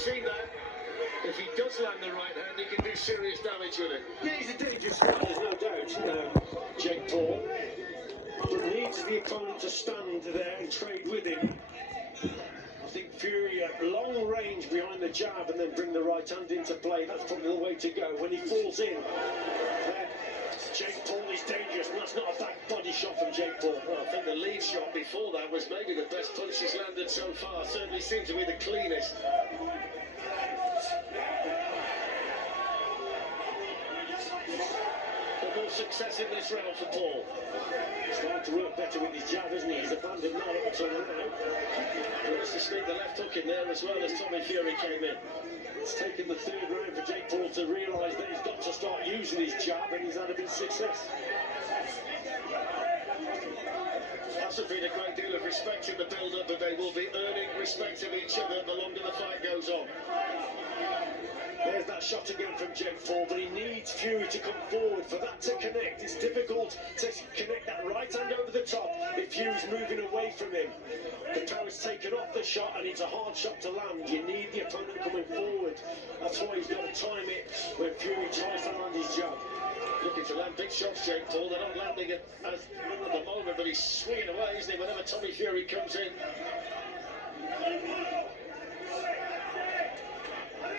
Seen that. If he does land the right hand, he can do serious damage with it. Yeah, he's a dangerous guy, there's no doubt. Jake Paul. But needs the opponent to stand there and trade with him. I think Fury at long range behind the jab and then bring the right hand into play. That's probably the way to go. When he falls in, Jake Paul is dangerous, and that's not a back body shot from Jake Paul. Well, I think the lead shot before that was maybe the best punch he's landed so far. Certainly seemed to be the cleanest. But more success in this round for Paul. He's starting to work better with his jab, isn't he? He's abandoned that up until now. He wants to sneak the left hook in there as well as Tommy Fury came in. It's taken the third round for Jake Paul to realise that he's got to start using his jab, and he's had a bit of success. Hasn't been a great deal of respect in the build-up, but they will be earning respect of each other the longer the fight goes on. There's that shot again from Jake Paul, but he needs Fury to come forward for that to connect. It's difficult to connect that right hand over the top if Fury's moving away from him. The power's taken off the shot, and it's a hard shot to land. You need the opponent coming forward. That's why he's got to time it when Fury tries to land his jab. Looking to land big shots, Jake Paul. They're not landing it at the moment, but he's swinging away, isn't he, whenever Tommy Fury comes in.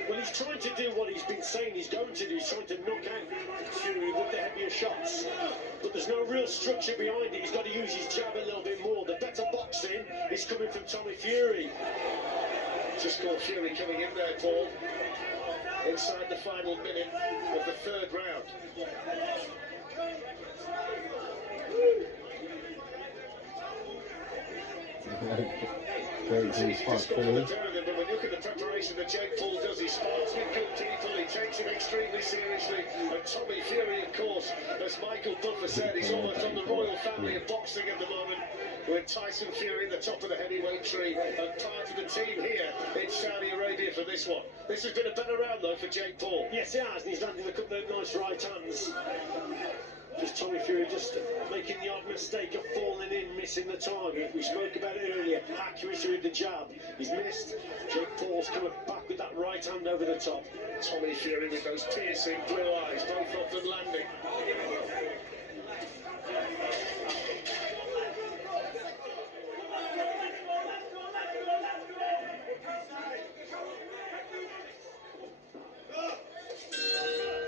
Well, he's trying to do what he's been saying he's going to do. He's trying to knock out Fury with the heavier shots. But there's no real structure behind it. He's got to use his jab a little bit more. The better boxing is coming from Tommy Fury. Just caught Fury coming in there, Paul. Inside the final minute of the third round. Very He's just got for the better of him, but when you look at the preparation that Jake Paul does, he starts with good people, he takes it extremely seriously, and Tommy Fury, of course, as Michael Buffer said, he's almost on the royal family of boxing at the moment, with Tyson Fury at the top of the heavyweight tree, and part of the team here in Saudi Arabia for this one. This has been a better round, though, for Jake Paul. Yes, it has, and he's landing a couple of nice right hands. Just Tommy Fury just making the odd mistake of falling in, missing the target. We spoke about it earlier. Accuracy with the jab. He's missed. Jake Paul's coming back with that right hand over the top. Tommy Fury with those piercing blue eyes, both of them landing.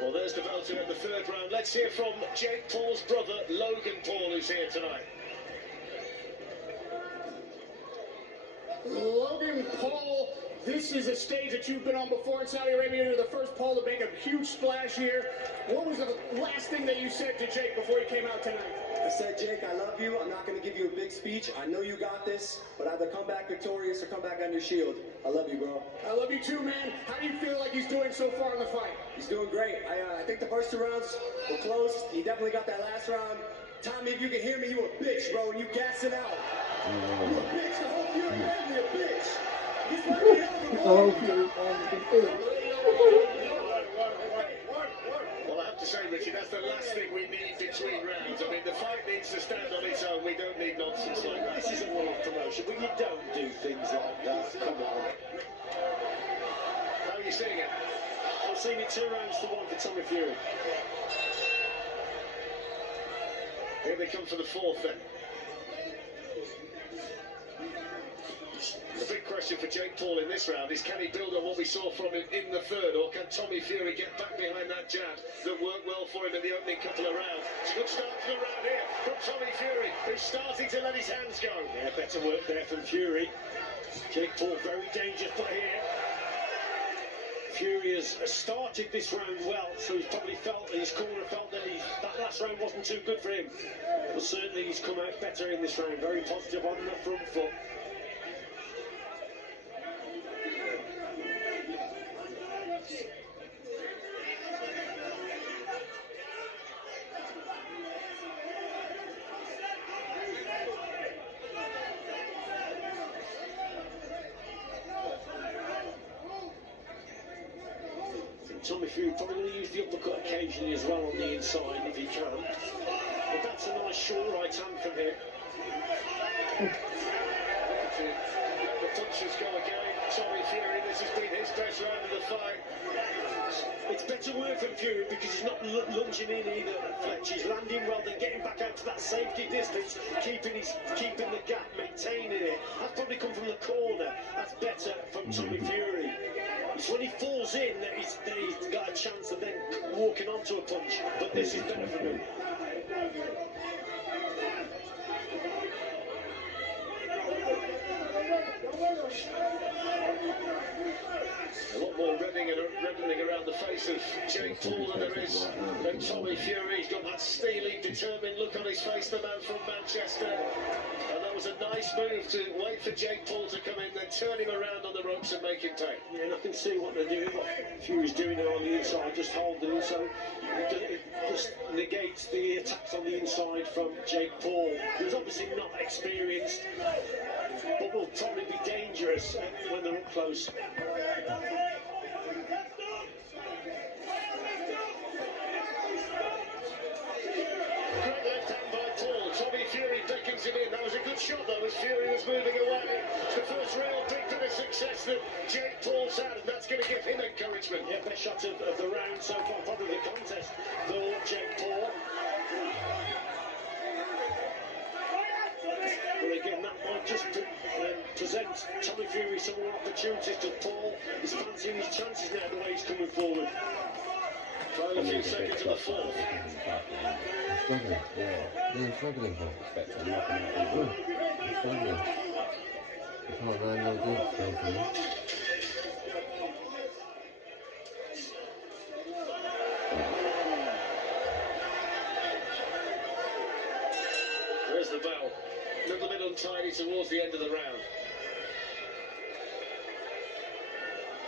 Well, there's the bell to end the third round. Let's hear from Jake Paul's brother, Logan Paul, who's here tonight. Logan Paul, this is a stage that you've been on before in Saudi Arabia. You're the first Paul to make a huge splash here. What was the last thing that you said to Jake before he came out tonight? I said, Jake, I love you. I'm not going to give you a big speech. I know you got this, but either come back victorious or come back on your shield. I love you, bro. I love you too, man. How do you feel like he's doing so far in the fight? He's doing great. I think the first two rounds were close. He definitely got that last round. Tommy, if you can hear me, you a bitch, bro, and you gassing out. You a bitch. The whole Fury family a bitch. This might be over, Well, I have to say, Richard, that's the last thing we need between rounds. I mean, the fight needs to stand on its own. We don't need nonsense like that. This is a world promotion, but you don't do things like that. Come on. How are you seeing it? I'm seeing it 2-1 for Tommy Fury. Here they come for the fourth then. The big question for Jake Paul in this round is, can he build on what we saw from him in the third, or can Tommy Fury get back behind that jab that worked well for him in the opening couple of rounds? It's a good start to the round here from Tommy Fury, who's starting to let his hands go. Yeah, better work there from Fury. Jake Paul very dangerous play here. Fury has started this round well, so he's probably felt, his corner felt that that last round wasn't too good for him. But certainly he's come out better in this round, very positive on the front foot. Tommy Fury probably going to use the uppercut occasionally as well on the inside if he can. But that's a nice short right hand from him. The punches go again. Tommy Fury. This has been his best round of the fight. It's better work from Fury because he's not lunging in either, Fletch. He's landing well, then getting back out to that safety distance, keeping the gap, maintaining it. That's probably come from the corner. That's better from Tommy Fury. It's when he falls in that he's got a chance of then walking onto a punch. But this is better for him. A lot more reddening around the face of Jake Paul than there is than Tommy Fury. He's got that steely, determined look on his face, the man from Manchester. And that was a nice move to wait for Jake Paul to come in, then turn him around on the ropes and make him pay. Yeah, and I can see what they're doing, what Fury's doing now on the inside, just holding it, so it just negates the attacks on the inside from Jake Paul, who's obviously not experienced, but will probably be dangerous when they're up close. Great left hand by Paul. Tommy Fury beckons him in. That was a good shot though as Fury was moving away. It's the first real big bit of success that Jake Paul's had, and that's going to give him encouragement. Yeah, best shot of the round so far, probably the contest for Jake Paul. But again, that might just present Tommy Fury some more opportunities to Paul. He's fancying his chances now the way he's coming forward. Final few seconds of the fourth. He's struggling, yeah. He's struggling for expect him knocking out people. He's struggling. He can't land no good still for him. There's the bell. A little bit untidy towards the end of the round.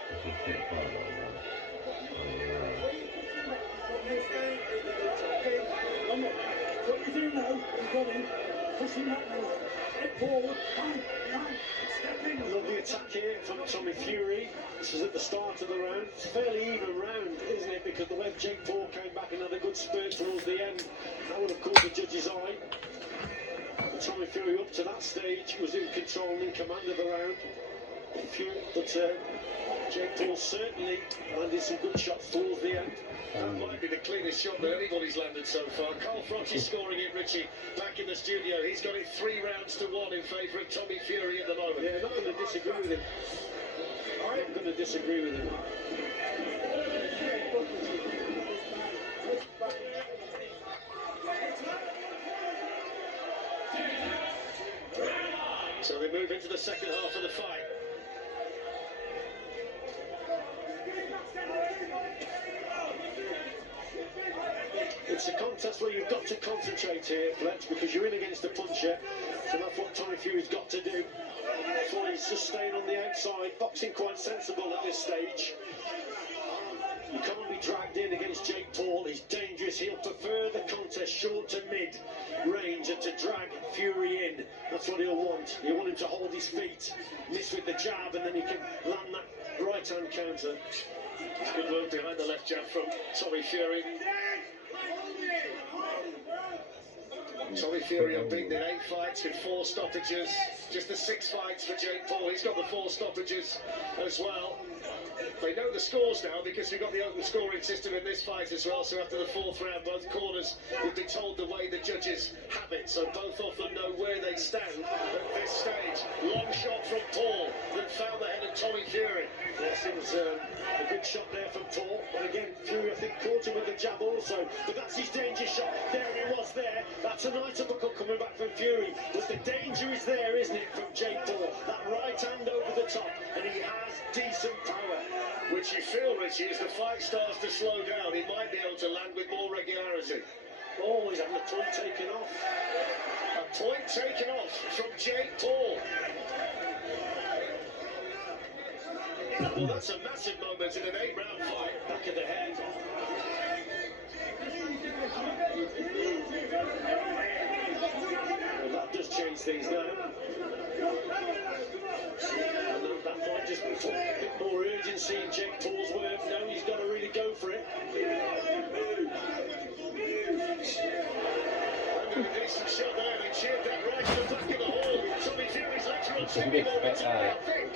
This is fit quite well now. What you do now, you've got him, push him back now, head forward, bang, bang, step in. Lovely attack here from Tommy Fury. This was at the start of the round. It's a fairly even round, isn't it? Because the way Jake Paul came back and had a good spurt towards the end, that would have caught the judge's eye. And Tommy Fury up to that stage was in control and in command of the round. But Jake Paul certainly landed some good shots towards the end. That might be the cleanest shot that anybody's landed so far. Carl Froch is scoring it, Richie, back in the studio. He's got it 3 rounds to 1 in favour of Tommy Fury at the moment. Yeah, not going to disagree with him. I'm going to disagree with him. So they move into the second half of the fight. It's a contest where you've got to concentrate here, Fletch, because you're in against a puncher. So that's what Tommy Fury's got to do. So he's just staying on the outside, boxing quite sensible at this stage. You can't be dragged in against Jake Paul. He's dangerous. He'll prefer the contest short to mid range and to drag Fury in. That's what he'll want. He'll want him to hold his feet, miss with the jab, and then he can land that right-hand counter. Good work behind the left jab from Tommy Fury. Tommy Fury unbeaten in 8 fights with 4 stoppages. Just the 6 fights for Jake Paul. He's got the 4 stoppages as well. They know the scores now because we've got the open scoring system in this fight as well. So after the 4th round, both corners will be told the way the judges have it. So both of them know where they stand at this stage. Long shot from Paul that found the head of Tommy Fury. Yes, it was a good shot there from Paul. But again, Fury, I think, caught him with the jab also. But that's his danger shot. There he was there. That's a nice uppercut coming back from Fury. But the danger is there, isn't it, from Jake Paul? That right hand over the top. And he has decent power. Which you feel, Richie, as the fight starts to slow down, he might be able to land with more regularity. Oh, he's having a point taken off. A point taken off from Jake Paul. Well, that's a massive moment in an 8-round fight. Back of the head. Well, that does change things now. And that might just put a bit more urgency in Jake Paul's work. Now he's got to really go for it. Under a decent shot there, they cheered that right to the back of the hall. Tommy Fury's legs are on You can expect that. I think.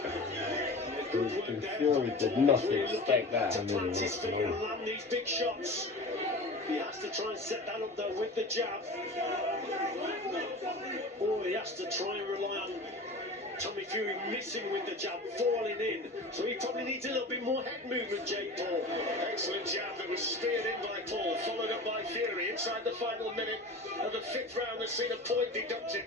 Good work there. Fury did not expect that. To plant his feet and land these big shots. He has to try and set that up though with the jab. Or he has to try and rely on Tommy Fury missing with the jab, falling in. So he probably needs a little bit more head movement, Jake Paul. Excellent jab that was speared in by Paul, followed up by Fury inside the final minute of the 5th round has seen a point deducted.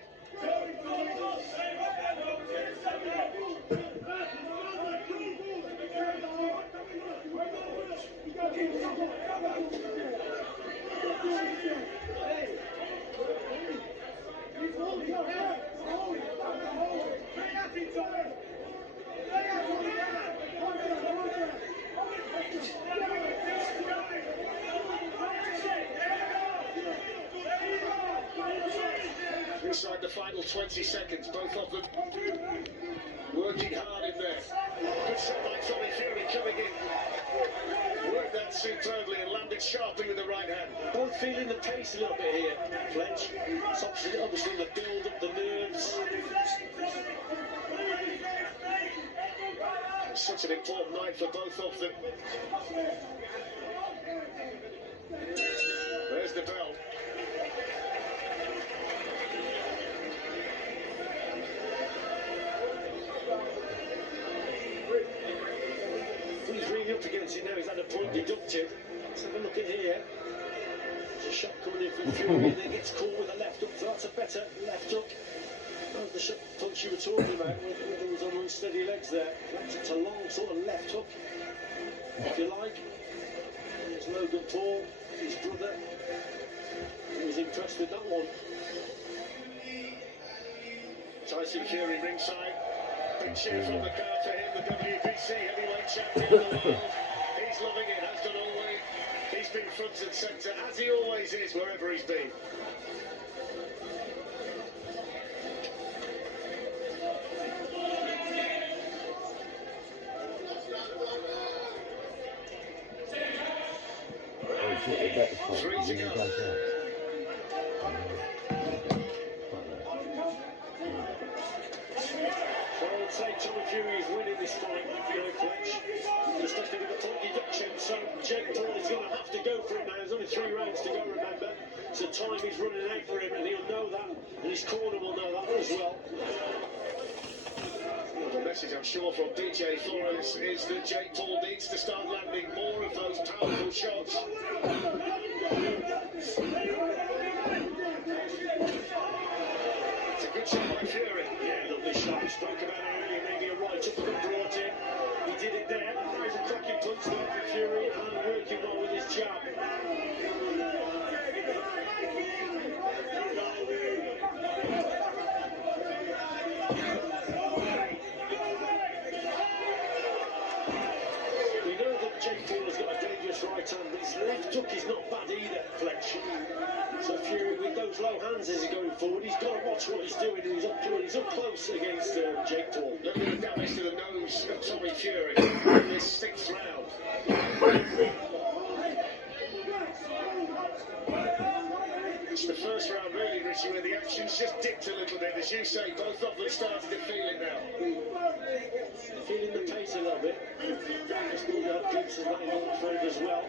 Inside the final 20 seconds, both of them working hard in there. Good shot by Tommy Fury coming in. Worked that superbly and landed sharply with the right hand. Both feeling the pace a little bit here, Fletch. It's obviously the build up, the nerves. Such an important night for both of them. There's the bell. He's really up against it now. He's had a point deducted. Let's have a look at here. There's a shot coming in from Fury and then gets caught with a left hook. So that's a better left hook. That was the shot punch you were talking about when he was on unsteady legs there. It's a long sort of left hook, if you like. There's Logan Paul, his brother. He was impressed with that one. Tyson Fury ringside. Big cheer from the crowd for him, the WBC heavyweight champion of the world. He's loving it, has done always. He's been front and centre, as he always is, wherever he's been. Three to go. I'd say Tommy Fury is winning this fight, Fletch. Just left it with a point deduction, so Jake Paul is going to have to go for it now. There's only 3 rounds to go, remember. So time is running out for him, and he'll know that, and his corner will know that as well. The message, I'm sure, from BJ Flores is that Jake Paul needs to start landing more of those powerful shots. It's a good shot by Fury. Yeah, lovely shot. We spoke about it earlier, maybe a right up that brought in. He did it there. There's a cracking punch there for Fury, and working well with his jab. We know that Jake Paul has got a dangerous right hand, but his left hook is not bad either, Fletch. So Fury, with those low hands as he's going forward, he's got to watch what he's doing. He's up close against Jake Paul. Look at the damage to the nose of Tommy Fury in this 6th round. It's the first round, really, Richie, where the action's just dipped a little bit. As you say, both of them started to feel it now. Feeling the pace a little bit. Just pulled out Gibbs and letting on through as well.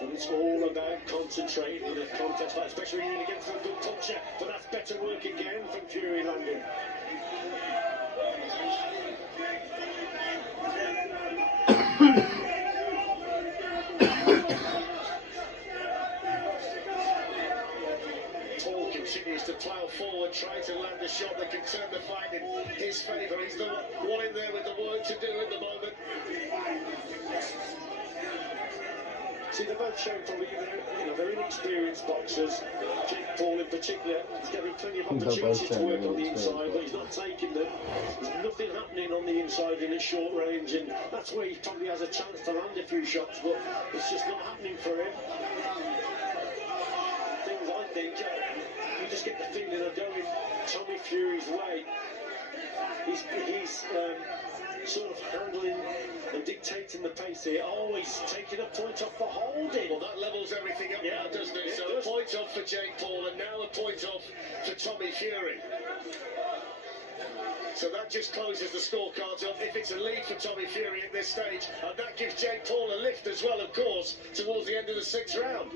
But it's all about concentrating in a contest like, especially when you're against a good puncher. But that's better work again from Fury landing. Paul continues to plough forward, trying to land a shot that can turn the fight in his favour. He's the one in there with the work to do at the moment. See, they're both showing probably they're inexperienced boxers. Jake Paul in particular is getting plenty of opportunities to work on the inside, but he's not taking them. There's nothing happening on the inside in a short range, and that's where he probably has a chance to land a few shots, but it's just not happening for him. Things I think, you just get the feeling of going Tommy Fury's way. He's sort of handling and dictating the pace here, always taking a point off for holding. Well, that levels everything up now, doesn't it? So a point off for Jake Paul, and now a point off for Tommy Fury. So that just closes the scorecards up if it's a lead for Tommy Fury at this stage, and that gives Jake Paul a lift as well, of course, towards the end of the 6th round.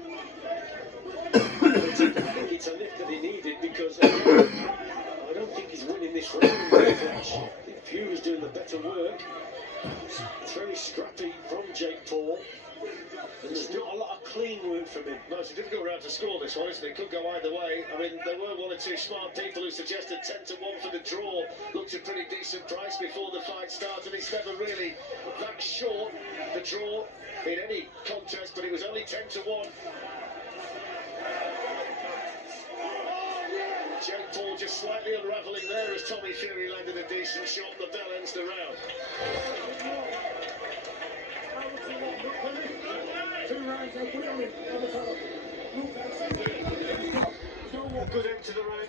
I think it's a lift that he needed because I don't think he's winning this round. I think Fury's doing the better work. It's very scrappy from Jake Paul. And there's not a lot of clean work from him. No, it's a difficult round to score this one, isn't it? Could go either way. I mean, there were one or two smart people who suggested 10-1 for the draw. Looked a pretty decent price before the fight started. It's never really that short, the draw, in any contest, but it was only 10-1. Jake Paul just slightly unravelling there as Tommy Fury landed a decent shot. The bell ends the round. 2 rounds, put it on him. A good end to the round.